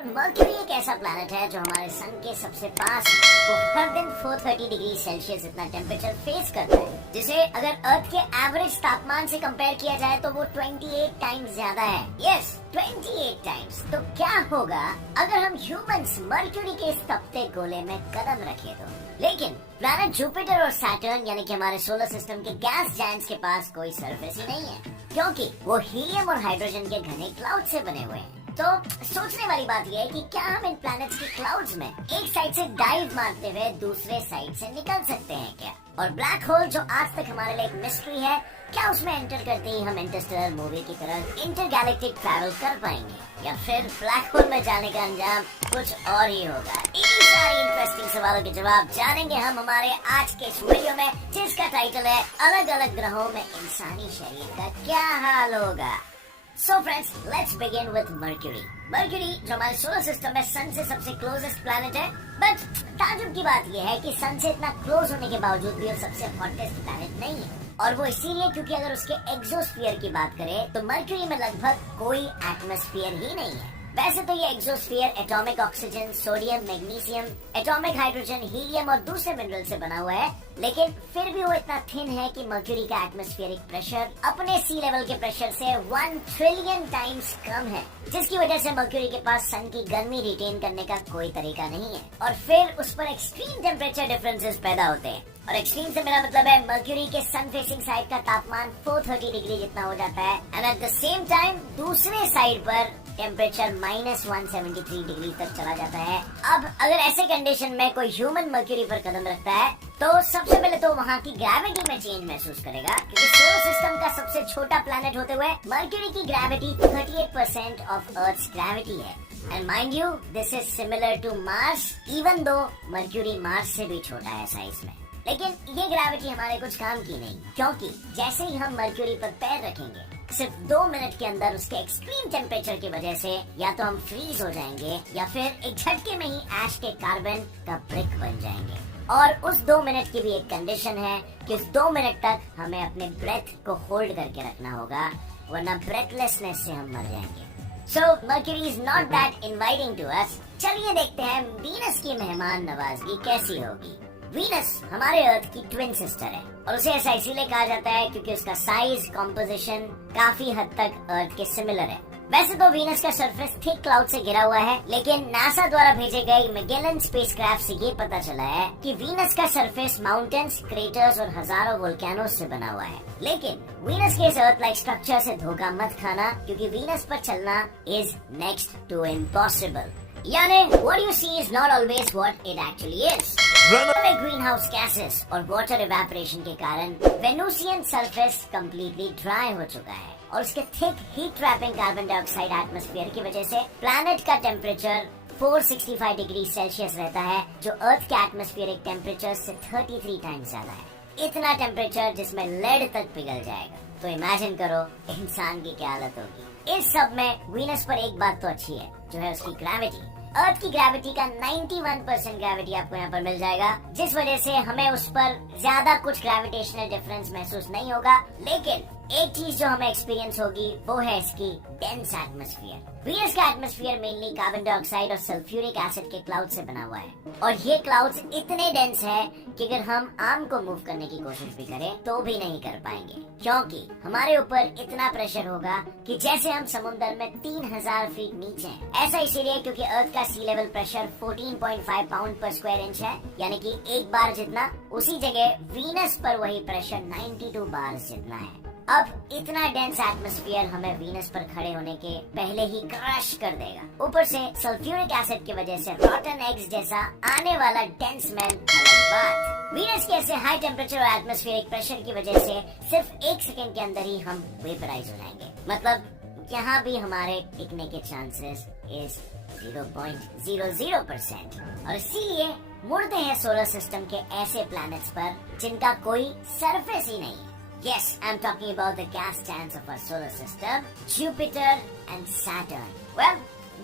Mercury एक ऐसा planet है जो हमारे सन के सबसे पास वो हर दिन 430 डिग्री सेल्सियस इतना टेम्परेचर फेस करता है, जिसे अगर अर्थ के एवरेज तापमान से कंपेयर किया जाए तो वो 28 टाइम्स ज्यादा है। Yes, 28 times. तो क्या होगा अगर हम ह्यूमंस मर्क्यूरी के इस तपते गोले में कदम रखे तो? लेकिन प्लैनेट जुपिटर और सैटर्न यानी कि हमारे सोलर सिस्टम के गैस जायंट्स के पास कोई सरफेस ही नहीं है, क्योंकि वो हीलियम और हाइड्रोजन के घने क्लाउड से बने हुए हैं। तो सोचने वाली बात यह है कि क्या हम इन प्लैनेट्स के क्लाउड्स में एक साइड से डाइव मारते हुए दूसरे साइड से निकल सकते हैं क्या? और ब्लैक होल जो आज तक हमारे लिए एक मिस्ट्री है, क्या उसमें एंटर करते ही हम इंटरस्टेलर मूवी की तरह इंटरगैलेक्टिक ट्रैवल कर पाएंगे, या फिर ब्लैक होल में जाने का अंजाम कुछ और ही होगा? इन्हीं सारी इंटरेस्टिंग सवालों के जवाब जानेंगे हम हमारे आज के इस वीडियो में, जिसका टाइटल है अलग अलग ग्रहों में इंसानी शरीर का क्या हाल होगा। So friends, let's begin with Mercury. Mercury जो हमारे सोलर सिस्टम में सन से सबसे क्लोजेस्ट प्लैनेट है, बट ताजुब की बात यह है कि सन से इतना क्लोज होने के बावजूद भी वो सबसे हॉटेस्ट प्लैनेट नहीं है। और वो इसीलिए क्योंकि अगर उसके एक्सोस्फीयर की बात करें तो मर्क्यूरी में लगभग कोई एटमॉस्फेयर ही नहीं है। वैसे तो ये exosphere atomic oxygen, sodium, magnesium, atomic hydrogen, helium और दूसरे मिनरल से बना हुआ है, लेकिन फिर भी वो इतना थिन है कि मर्क्यूरी का एटमॉस्फेरिक प्रेशर अपने सी लेवल के प्रेशर से 1 ट्रिलियन टाइम्स कम है, जिसकी वजह से मर्क्यूरी के पास सन की गर्मी रिटेन करने का कोई तरीका नहीं है। और फिर उस पर एक्सट्रीम टेम्परेचर डिफरेंसेस पैदा होते हैं। और एक्सट्रीम से मेरा मतलब है मर्क्यूरी के सन फेसिंग साइड का तापमान 430 डिग्री जितना हो जाता है, and at the same time दूसरे साइड पर टेम्परेचर -173 डिग्री तक चला जाता है। अब अगर ऐसे कंडीशन में कोई ह्यूमन मर्क्यूरी पर कदम रखता है तो सबसे पहले तो वहाँ की ग्रेविटी में चेंज महसूस करेगा, क्योंकि सोलर सिस्टम का सबसे छोटा प्लैनेट होते हुए मर्क्यूरी की ग्रेविटी 38% ऑफ अर्थ्स ग्रेविटी है। And mind you, this is similar to Mars, even though Mercury Mars से भी छोटा है साइज में। लेकिन ये ग्रेविटी हमारे कुछ काम की नहीं, क्योंकि जैसे ही हम मर्क्यूरी पर पैर रखेंगे सिर्फ 2 मिनट के अंदर उसके एक्सट्रीम टेम्परेचर की वजह से या तो हम फ्रीज हो जाएंगे या फिर एक झटके में ही ऐश के कार्बन का ब्रिक बन जाएंगे। और उस 2 मिनट की भी एक कंडीशन है कि उस 2 मिनट तक हमें अपने ब्रेथ को होल्ड करके रखना होगा, वरना ब्रेथलेसनेस से हम मर जाएंगे। So Mercury is not that inviting to us. चलिए देखते हैं वीनस की मेहमान नवाजगी कैसी होगी। वीनस हमारे अर्थ की ट्विन सिस्टर है, और उसे ऐसा इसीलिए कहा जाता है क्योंकि उसका साइज, कॉम्पोजिशन काफी हद तक अर्थ के सिमिलर है। वैसे तो वीनस का सरफेस थिक क्लाउड से घिरा हुआ है, लेकिन नासा द्वारा भेजे गए मैगेलन स्पेसक्राफ्ट से ये पता चला है कि वीनस का सरफेस माउंटेन्स, क्रेटर्स और हजारों वोल्केनोस से बना हुआ है। लेकिन वीनस के इस अर्थ लाइक स्ट्रक्चर से धोखा मत खाना, क्योंकि वीनस पर चलना इज नेक्स्ट टू इम्पॉसिबल। यानी what you see is not always what it actually is. Green house gases और वाटर इवेपोरेशन के कारण वेनुसियन सरफेस कम्प्लीटली ड्राई हो चुका है, और उसके thick heat trapping carbon dioxide atmosphere की वजह से प्लैनेट का टेम्परेचर 465 डिग्री सेल्सियस रहता है, जो अर्थ के एटमॉस्फेरिक टेम्परेचर से 33 टाइम्स ज्यादा है। इतना टेम्परेचर जिसमें लेड तक पिघल जाएगा। तो इमेजिन करो इंसान की क्या हालत होगी। इस सब में वीनस पर एक बात तो अच्छी है, जो है उसकी ग्रेविटी। अर्थ की ग्रेविटी का 91% ग्रेविटी आपको यहाँ पर मिल जाएगा, जिस वजह से हमें उस पर ज्यादा कुछ ग्रेविटेशनल डिफरेंस महसूस नहीं होगा। लेकिन एक चीज जो हमें एक्सपीरियंस होगी वो है इसकी डेंस एटमॉस्फेयर। वीनस का एटमॉस्फेयर मेनली कार्बन डाइऑक्साइड और सल्फ्यूरिक एसिड के क्लाउड से बना हुआ है, और ये क्लाउड्स इतने डेंस है कि अगर हम आर्म को मूव करने की कोशिश भी करें तो भी नहीं कर पाएंगे, क्योंकि हमारे ऊपर इतना प्रेशर होगा कि जैसे हम समुद्र में 3000 फीट नीचे हैं। ऐसा इसीलिए क्योंकि अर्थ का सी लेवल प्रेशर 14.5 पाउंड पर स्क्वायर इंच है, यानी कि एक बार जितना। उसी जगह वीनस पर वही प्रेशर 92 बार जितना है। अब इतना डेंस एटमॉस्फेयर हमें वीनस पर खड़े होने के पहले ही क्रश कर देगा। ऊपर से सल्फ्यूरिक एसिड की वजह से रॉटन एग्स जैसा आने वाला डेंस स्मेल अलग बात। वीनस के ऐसे हाई टेम्परेचर और एटमॉस्फेरिक प्रेशर की वजह से सिर्फ 1 सेकंड के अंदर ही हम वेपराइज हो जाएंगे। मतलब यहाँ भी हमारे टिकने के चांसेस इज 0.00%। और इसीलिए मुड़ते हैं सोलर सिस्टम के ऐसे प्लैनेट्स पर जिनका कोई सरफेस ही नहीं है। Yes, I'm talking about the gas giants of our solar system, Jupiter and Saturn. Well,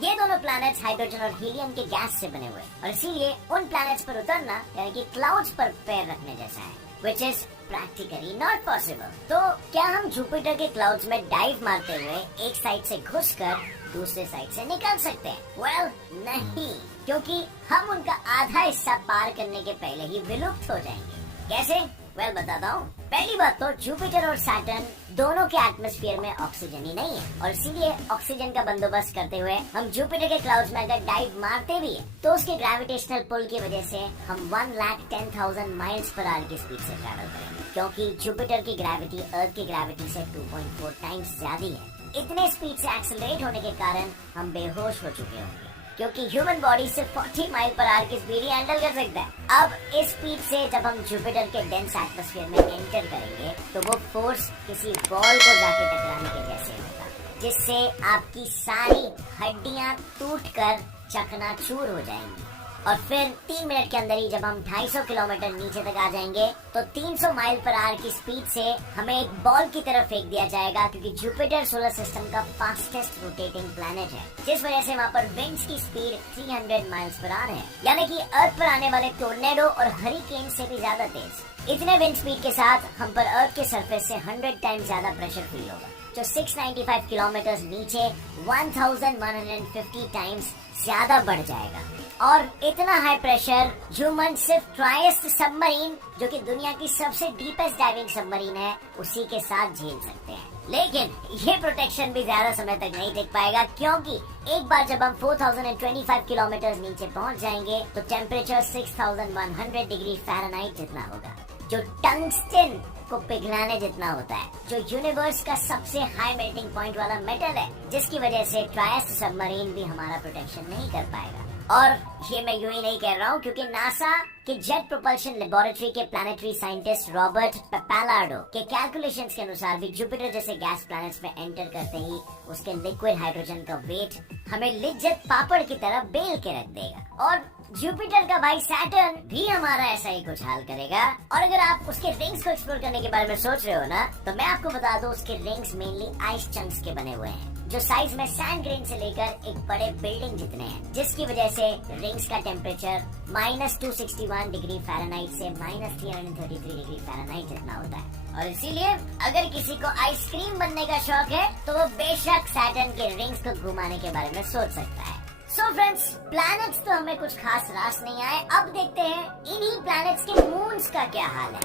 ये दोनों प्लैनेट्स हाइड्रोजन और हीलियम के गैस से बने हुए, और इसीलिए उन प्लैनेट्स पर उतरना यानी कि क्लाउड्स पर पैर रखने जैसा है, which is practically not possible. तो क्या हम जुपिटर के क्लाउड्स में डाइव मारते हुए एक साइड से घुसकर दूसरे साइड से निकल सकते हैं। वेल नहीं, क्योंकि हम उनका आधा हिस्सा पार करने के पहले ही विलुप्त हो जाएंगे। कैसे? वेल बताता हूँ। पहली बात तो जुपिटर और सैटर्न दोनों के एटमॉस्फेयर में ऑक्सीजन ही नहीं है, और इसीलिए ऑक्सीजन का बंदोबस्त करते हुए हम जुपिटर के क्लाउड्स में अगर डाइव मारते भी है तो उसके ग्रेविटेशनल पुल की वजह से हम 1,10,000 माइल्स पर आवर की स्पीड से ट्रैवल करेंगे, क्योंकि जुपिटर की ग्रेविटी अर्थ की ग्रेविटी से 2.4 टाइम्स ज्यादा है। इतने स्पीड से एक्सेलरेट होने के कारण हम बेहोश हो चुके होंगे, क्योंकि ह्यूमन बॉडी सिर्फ 40 माइल पर आवर की स्पीड ही हैंडल कर सकता है। अब इस स्पीड से जब हम जुपिटर के डेंस एटमॉस्फेयर में एंटर करेंगे तो वो फोर्स किसी बॉल को जाके टकराने के जैसे होगा, जिससे आपकी सारी हड्डियां टूटकर चकनाचूर हो जाएंगी। और फिर 3 मिनट के अंदर ही जब हम 250 किलोमीटर नीचे तक आ जाएंगे तो 300 माइल पर आवर की स्पीड से हमें एक बॉल की तरफ फेंक दिया जाएगा, क्योंकि जुपिटर सोलर सिस्टम का फास्टेस्ट रोटेटिंग प्लैनेट है, जिस वजह से वहाँ पर विंड्स की स्पीड 300 माइल्स पर आवर है, यानी कि अर्थ पर आने वाले टोर्नेडो और हरिकेन से भी ज्यादा तेज। इतने विंड स्पीड के साथ हम पर अर्थ के सरफेस से 100 टाइम्स ज्यादा प्रेशर फील होगा, जो 695 किलोमीटर नीचे 1150 टाइम्स ज्यादा बढ़ जाएगा। और इतना हाई प्रेशर ह्यूमन सिर्फ ट्राइस्ट सबमरीन, जो कि दुनिया की सबसे डीपेस्ट डाइविंग सबमरीन है, उसी के साथ झेल सकते हैं। लेकिन ये प्रोटेक्शन भी ज्यादा समय तक नहीं टिक पाएगा, क्योंकि एक बार जब हम 4025 किलोमीटर नीचे पहुंच जाएंगे तो टेम्परेचर 6100 डिग्री फ़ारेनहाइट जितना होगा, जो टंगस्टन को पिघलाने जितना होता है, जो यूनिवर्स का सबसे हाई मेल्टिंग पॉइंट वाला मेटल है, जिसकी वजह से ट्राइस्ट सबमरीन भी हमारा प्रोटेक्शन नहीं कर पाएगा। और ये मैं यूं ही नहीं कह रहा हूँ, क्योंकि नासा के जेट प्रोपल्शन लेबोरेटरी के प्लानिटरी साइंटिस्ट रॉबर्ट पैलार्डो के कैलकुलेशंस के अनुसार भी जुपिटर जैसे गैस प्लैनेट्स में एंटर करते ही उसके लिक्विड हाइड्रोजन का वेट हमें लिज्जत पापड़ की तरह बेल के रख देगा, और जुपिटर का भाई सैटर्न भी हमारा ऐसा ही कुछ हाल करेगा। और अगर आप उसके रिंग्स को एक्सप्लोर करने के बारे में सोच रहे हो ना, तो मैं आपको बता दूं उसके रिंग्स मेनली आइस चंक्स के बने हुए हैं, जो साइज में सैंड ग्रेन से लेकर एक बड़े बिल्डिंग जितने हैं, जिसकी वजह से रिंग्स का टेम्परेचर -261 डिग्री फ़ारेनहाइट से -333 डिग्री फ़ारेनहाइट जितना होता है। और इसीलिए अगर किसी को आइसक्रीम बनने का शौक है तो वो बेशक सैटर्न के रिंग्स को घुमाने के बारे में सोच सकता है। सो फ्रेंड्स, प्लैनेट्स तो हमें कुछ खास रास नहीं आए। अब देखते हैं इन्हीं प्लैनेट्स के मून्स का क्या हाल है।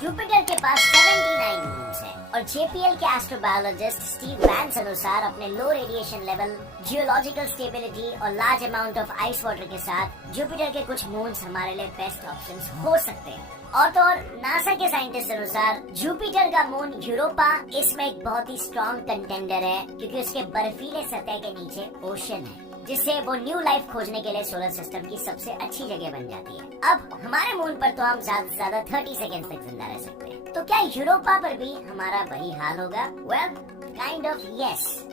जुपिटर के पास 79 मून्स हैं, और जेपीएल के एस्ट्रोबायोलॉजिस्ट स्टीव वैंस अनुसार अपने लो रेडिएशन लेवल, जियोलॉजिकल स्टेबिलिटी और large amount of ice water के साथ जुपिटर के कुछ मून्स हमारे लिए बेस्ट ऑप्शंस हो सकते हैं। और तो और नासा के साइंटिस्ट अनुसार जुपिटर का मून यूरोपा इसमें एक बहुत ही स्ट्रॉन्ग कंटेंडर है, क्योंकि उसके बर्फीले सतह के नीचे ओशन है, जिससे वो न्यू लाइफ खोजने के लिए सोलर सिस्टम की सबसे अच्छी जगह बन जाती है। अब हमारे मून पर तो हम ज्यादा से ज्यादा 30 सेकेंड तक जिंदा रह सकते हैं, तो क्या यूरोपा पर भी हमारा वही हाल होगा? Well, kind of yes.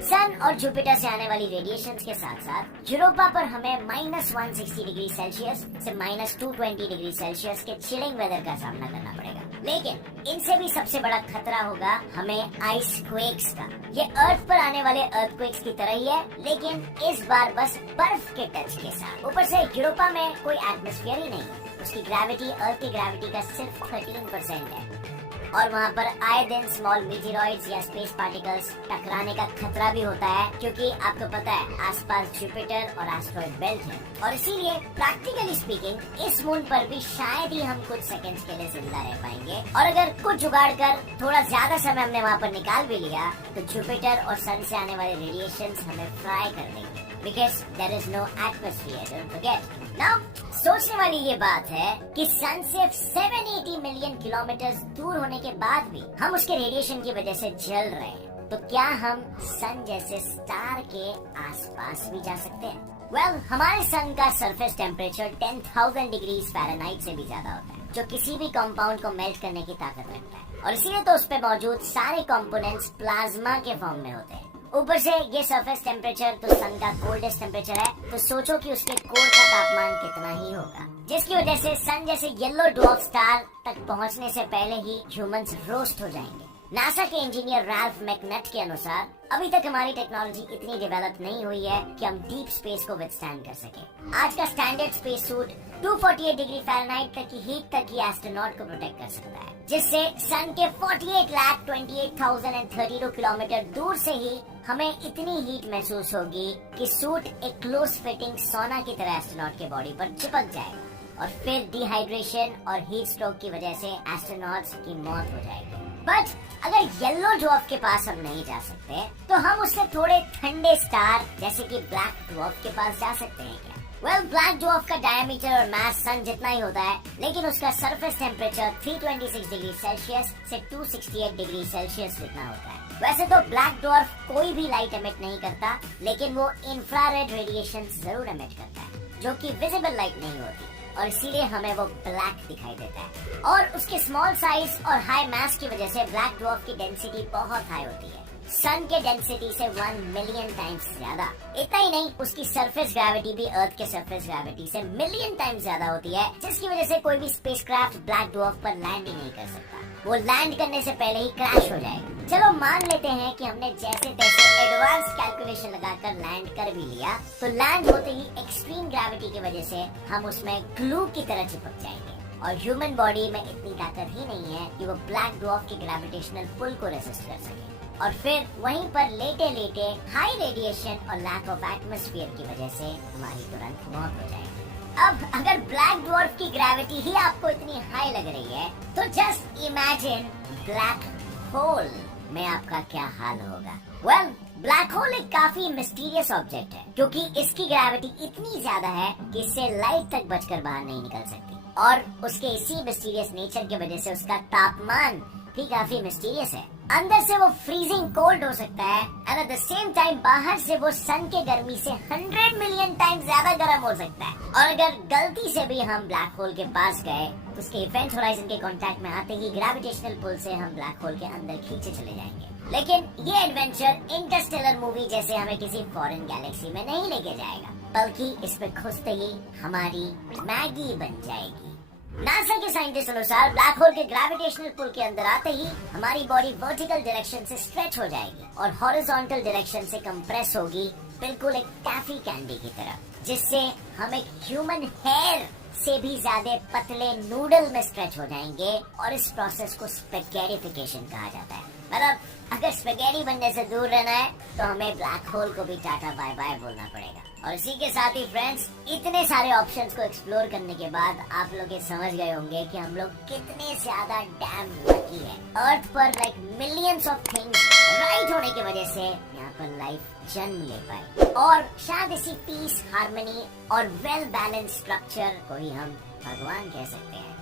Sun और जुपिटर से आने वाली रेडिएशन के साथ साथ यूरोपा पर हमें -160 डिग्री सेल्सियस से -220 डिग्री सेल्सियस के चिलिंग वेदर का सामना करना पड़ेगा। लेकिन इनसे भी सबसे बड़ा खतरा होगा हमें आइस क्वेक्स का। ये अर्थ पर आने वाले अर्थक्वेक्स की तरह ही है, लेकिन इस बार बस बर्फ के टच के साथ। ऊपर से यूरोपा में कोई एटमॉस्फेयर ही नहीं है, उसकी ग्रेविटी अर्थ की ग्रेविटी का सिर्फ 13% है, और वहाँ पर आए दिन स्मॉल मीटेरॉइड्स या स्पेस पार्टिकल्स टकराने का खतरा भी होता है, क्योंकि आपको पता है आसपास जुपिटर और एस्ट्रॉइड बेल्ट है। और इसीलिए प्रैक्टिकली स्पीकिंग इस मून पर भी शायद ही हम कुछ सेकंड्स के लिए जिंदा रह पाएंगे, और अगर कुछ जुगाड़ कर थोड़ा ज्यादा समय हमने वहाँ पर निकाल भी लिया तो जुपिटर और सन से आने वाले रेडिएशंस हमें फ्राई कर देंगे, because there is no atmosphere, don't forget. Now, सोचने वाली ये बात है कि सन से 780 मिलियन किलोमीटर दूर होने के बाद भी हम उसके रेडिएशन की वजह से जल रहे हैं, तो क्या हम सन जैसे स्टार के आसपास भी जा सकते हैं? वेल, हमारे सन का सरफेस टेम्परेचर 10,000 डिग्री फ़ारेनहाइट से भी ज्यादा होता है, जो किसी भी कंपाउंड को मेल्ट करने की ताकत रखता है, और इसीलिए तो उस पे मौजूद सारे कंपोनेंट्स प्लाज्मा के फॉर्म में होते हैं। ऊपर से ये सरफेस टेम्परेचर तो सन का कोल्डेस्ट टेम्परेचर है, तो सोचो कि उसके कोर का तापमान कितना ही होगा, जिसकी वजह से सन जैसे येलो ड्वार्फ स्टार तक पहुंचने से पहले ही ह्यूमंस रोस्ट हो जाएंगे। नासा के इंजीनियर रैल्फ मैकनट के अनुसार अभी तक हमारी टेक्नोलॉजी इतनी डेवलप नहीं हुई है कि हम डीप स्पेस को विथस्टैंड कर सके। आज का standard space suit 248 degree Fahrenheit तक की हीट तक ही एस्ट्रोनॉट को प्रोटेक्ट कर सकता है, जिससे सन के 48,28,032 किलोमीटर दूर से ही हमें इतनी हीट महसूस होगी कि सूट एक क्लोज फिटिंग सोना की तरह एस्ट्रोनॉट के बॉडी पर चिपक जाएगा और फिर डिहाइड्रेशन और हीट स्ट्रोक की वजह से एस्ट्रोनॉट्स की मौत हो जाएगी। बट अगर येलो ड्वार्फ के पास हम नहीं जा सकते तो हम उससे थोड़े ठंडे स्टार जैसे कि ब्लैक ड्वार्फ के पास जा सकते हैं क्या? वेल, ब्लैक ड्वार्फ का डायमीटर और मास सन जितना ही होता है, लेकिन उसका सरफेस टेम्परेचर 326 डिग्री सेल्सियस से 268 डिग्री सेल्सियस जितना होता है। वैसे तो ब्लैक ड्वार्फ कोई भी लाइट एमिट नहीं करता, लेकिन वो इंफ्रारेड रेडिएशन जरूर एमिट करता है जो कि विजिबल लाइट नहीं होती और इसीलिए हमें वो ब्लैक दिखाई देता है। और उसके स्मॉल साइज और हाई मास की वजह से ब्लैक ड्वार्फ की डेंसिटी बहुत हाई होती है, सन के डेंसिटी से 1 मिलियन टाइम्स ज्यादा। इतना ही नहीं, उसकी सरफेस ग्रेविटी भी अर्थ के सरफेस ग्रेविटी से मिलियन टाइम्स ज्यादा होती है, जिसकी वजह से कोई भी स्पेसक्राफ्ट ब्लैक ड्वार्फ पर लैंड ही नहीं कर सकता। वो लैंड करने से पहले ही क्रैश हो जाएगा। चलो मान लेते हैं कि हमने जैसे तैसे एडवांस कैलकुलेशन लगाकर लैंड कर भी लिया, तो लैंड होते ही एक्सट्रीम ग्रेविटी की वजह से हम उसमें ग्लू की तरह चिपक जाएंगे और ह्यूमन बॉडी में इतनी ताकत ही नहीं है कि वो ब्लैक ड्वार्फ की ग्रेविटेशनल पुल को रेसिस्ट कर सके। और फिर वहीं पर लेटे लेटे हाई रेडिएशन और लैक ऑफ एटमॉस्फेयर की वजह से हमारी तुरंत मौत हो जाएगी। अब अगर ब्लैक ड्वार्फ की ग्रेविटी ही आपको इतनी हाई लग रही है तो जस्ट इमेजिन ब्लैक होल में आपका क्या हाल होगा। वेल, ब्लैक होल एक काफी मिस्टीरियस ऑब्जेक्ट है क्योंकि इसकी ग्रेविटी इतनी ज्यादा है कि इससे लाइट तक बचकर बाहर नहीं निकल सकती और उसके इसी मिस्टीरियस नेचर की वजह से उसका तापमान भी काफी मिस्टीरियस है। अंदर से वो फ्रीजिंग कोल्ड हो सकता है and at the same time बाहर से वो सन के गर्मी से 100 मिलियन टाइम ज्यादा गर्म हो सकता है। और अगर गलती से भी हम ब्लैक होल के पास गए तो उसके इवेंट होराइजन के कांटेक्ट में आते ही ग्रेविटेशनल पुल से हम ब्लैक होल के अंदर खींचे चले जाएंगे। लेकिन ये एडवेंचर इंटरस्टेलर मूवी जैसे हमें किसी फॉरेन गैलेक्सी में नहीं लेके जाएगा, बल्कि इसमें घुसते ही हमारी मैगी बन जाएगी। नासा के साइंटिस्ट अनुसार ब्लैक होल के ग्रेविटेशनल पुल के अंदर आते ही हमारी बॉडी वर्टिकल डायरेक्शन से स्ट्रेच हो जाएगी और हॉरिजॉन्टल डायरेक्शन से कंप्रेस होगी, बिल्कुल एक टैफी कैंडी की तरह, जिससे हम एक ह्यूमन हेयर से भी ज्यादा पतले नूडल में स्ट्रेच हो जाएंगे और इस प्रोसेस को स्पेगेटिफिकेशन कहा जाता है। मतलब अगर स्पेगेटी बनने से दूर रहना है तो हमें ब्लैक होल को भी टाटा बाय बाय बोलना पड़ेगा। और इसी के साथ ही फ्रेंड्स, इतने सारे ऑप्शंस को एक्सप्लोर करने के बाद आप लोग ये समझ गए होंगे कि हम लोग कितने ज्यादा डैम लकी है। अर्थ पर like millions of things right होने की वजह से यहाँ पर लाइफ जन्म ले पाई और शायद इसी पीस, हार्मनी और वेल बैलेंस स्ट्रक्चर को ही हम भगवान कह सकते हैं।